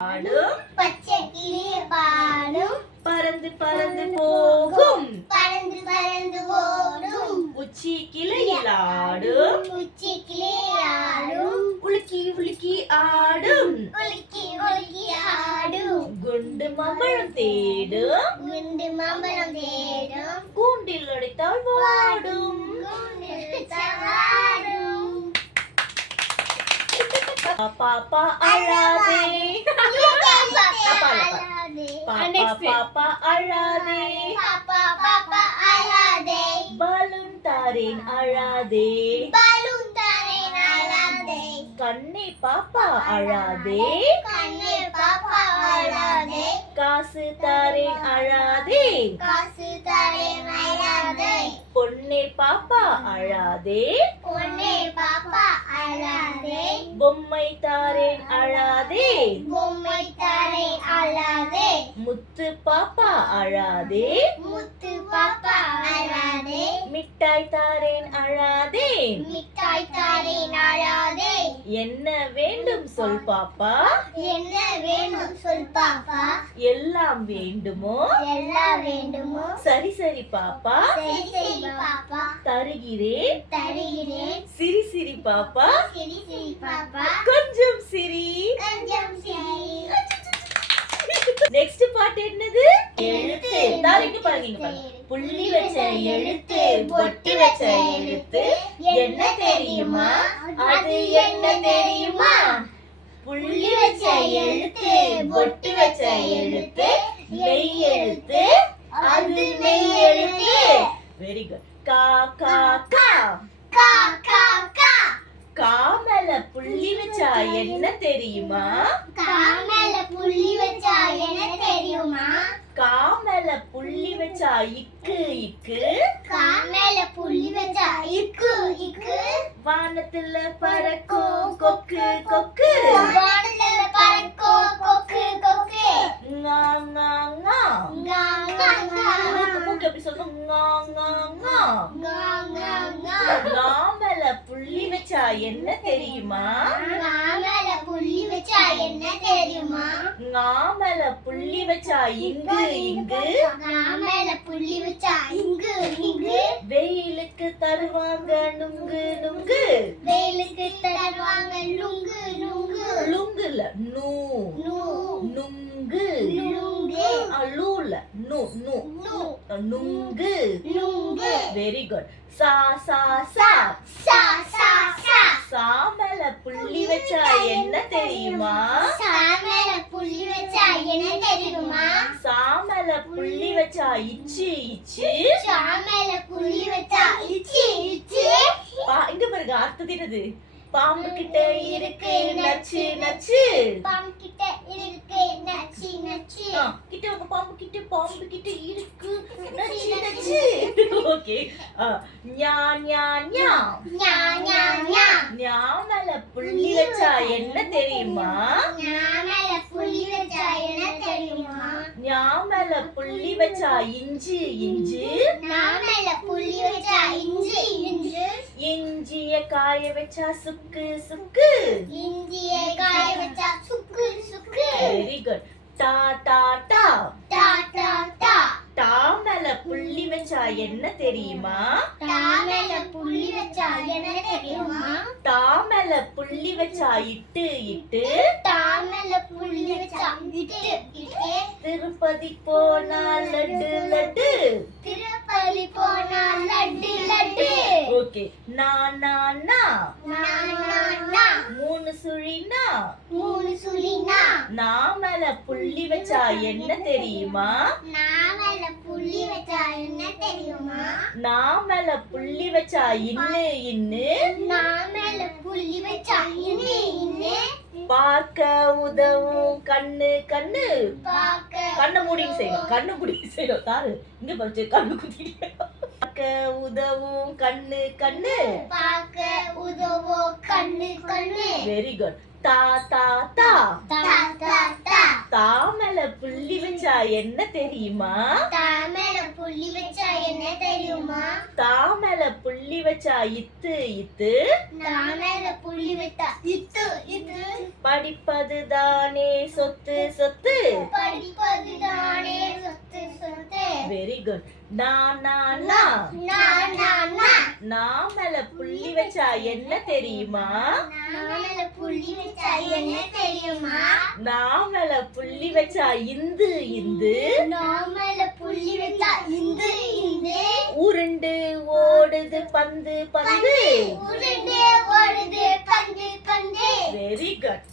பாடும் பச்சை கிளி பாடும் பறந்து பறந்து போகும் பறந்து பறந்து ஓடும் உச்சி கிளையில் ஆடும் உச்சி கிளி ஆடும் உலுக்கி உலுக்கி ஆடும் உலுக்கி உலுக்கி ஆடும் குண்டு மம்பழம் தேடும் குண்டு மாம்பழம் தேடும் கூண்டில் அடைத்தால் வாடும் கூண்டில் சவாடும் பாப்பா அழாதே பாப்பா அழாதே பாப்பா பாப்பா அழாதே பலூன் தாரேன் அழாதே பலூன் தாரேன் அழாதே கண்ணே பாப்பா அழாதே கண்ணே பாப்பா அழாதே காசு தாரேன் அழாதே காசு தாரேன் அழாதே பொன்னே பாப்பா அழாதே பொன்னே பாப்பா அழாதே பொம்மை தாரேன் அழாதே பொம்மை தாரேன் அழாதே முத்து பாப்பா அழாதே முத்து பாப்பா அழாதே மிட்டாய் தாரேன் அழாதே மிட்டாய் தாரேன் அழாதே என்ன வேண்டும் சொல் பாப்பா என்ன வேண்டும் சொல் பாப்பா எல்லாம் வேண்டுமோ எல்லாம் வேண்டுமோ சரி சரி பாப்பா சரி சரி பாப்பா தருகிறேன் தருகிறேன் சிரி சிரி பாப்பா சரி சரி பாப்பா கொஞ்சம் சிரி கொஞ்சம் சரி நெக்ஸ்ட் பாட்டு என்னது எழுத்து தாரிங்க பாருங்க புள்ளி வச்ச எழுத்து பொட்டு வச்ச எழுத்து என்ன தெரியுமா அது என்ன தெரியுமா புள்ளி வச்ச எழுத்து பொட்டு வச்ச எழுத்து மெய் எழுத்து அது மெய் எழுத்து வெரி குட் கா கா கா கா கா கா காமல புள்ளி வச்சா என்ன தெரியுமா காமல புள்ளி வச்சா என்ன தெரியுமா காமல புள்ளி வச்சா இக்கு இக்கு காமல புள்ளி வச்சா இக்கு இக்கு வானத்துல பறக்கும் கொக்கு கொக்கு வானத்துல பறக்கும் கொக்கு கொக்கு ngா ngா ngா ngா ngா ngா மூக்கு எப்படி சொல்றோம் ngா ngா ngா ngா ngா ngா காமல புள்ளி வச்சா என்ன தெரியுமா காமல புள்ளி வச்சா என்ன தெரியுமா காமல புள்ளி வச்சா இங்கு இங்கு காமல புள்ளி வச்சா இங்கு இங்கு வெயிலுக்கு தருவாங்க நுங்கு நுங்கு வேலுக்கு தருவாங்க லுங்கு லுங்கு லுங்கு இல்ல நூ நூ நுங்கு லுங்கு லூல நு நு நூ நுங்கு லுங்கு வெரி குட் சா சா சா சா சா சா சாமல புள்ளி வச்சா என்ன தெரியுமா சாமல புள்ளி வச்சா என்ன தெரியுமா சாமல புள்ளி வச்சா இச்சு இச்சு சாமல புள்ளி வச்சா இச்சி இச்சி இங்க பாருங்க அர்த்தம் என்னது பாம்பு கிட்ட இருக்கு நச்சு நச்சு பாம்பு கிட்ட இருக்கு நச்சி நச்சி கிட்ட உங்க பாம்பு கிட்ட இருக்கு நச்சு நச்சு ஓகே ஞா ஞா ஞா ஞா ஞா ஞா ஞாமல புள்ளி வச்சா என்ன தெரியுமா ஞாமல புள்ளி வச்சா என்ன தெரியுமா ஞாமல புள்ளி வச்சா இஞ்சி இஞ்சி ஞாமல புள்ளி வச்சா இஞ்சி இஞ்சி இஞ்சிய காய வச்சா சுக்கு சுக்கு இஞ்சிய காய வச்சா சுக்கு சுக்கு வெரி குட் டா டா டா டா டா டா டாமல புள்ளி வச்சா என்ன தெரியுமா டாமல புள்ளி வச்சா என்ன தெரியுமா டாமல புள்ளி வச்சா இட்டு இட்டு டாமல புள்ளி வச்சா இட்டு இட்டு திருப்பதி போனா லட்டு லட்டு திருப்பதி போனா லட்டு லட்டு ஓகே நா நா நா நா நா நா மூணு சுழினா மூணு சுழினா நாமல புள்ளி வச்சா என்ன தெரியுமா நாமல புள்ளி வச்சா என்ன தெரியுமா நாமல புள்ளி வச்சா இன்னு இன்னு நாமல புள்ளி வச்சா இன்னே இன்னே பார்க்க உதவும் கண்ணு கண்ணு பார்க்க கண்ணை மூடின்னு செய்யணும் கண்ணு மூடி செய்யணும் தாரு இங்க பறிச்சு கண்ணு குத்தி பார்க்க உதவும் கண்ணு கண்ணு பார்க்க உதவோ கண்ணு கண்ணு வெரி குட் தா தா தா தா தா தா தாமல புள்ளி வச்சா என்ன தெரியுமா தாமல புள்ளி வச்சா என்ன தெரியுமா? தா மேல புள்ளி வச்சா இத்து இத்து, தாமேல புள்ளி விட்டா இத்து இத்து, படிப்பது தானே சொத்து சொத்து. படிப்பது தானே சொத்து சொத்து. Very good. நா நா நா, நா நா நா, நா மேல புள்ளி வச்சா என்ன தெரியுமா? நாமேல புள்ளி விட்டா என்ன தெரியுமா? நா மேல புள்ளி வச்சா இந்து இந்து, நாமேல புள்ளி விட்டா இந்து இந்து, உருண்டு ஓடுது பந்து பந்து. உருண்டே ஓடுது பந்து பந்து. Very good.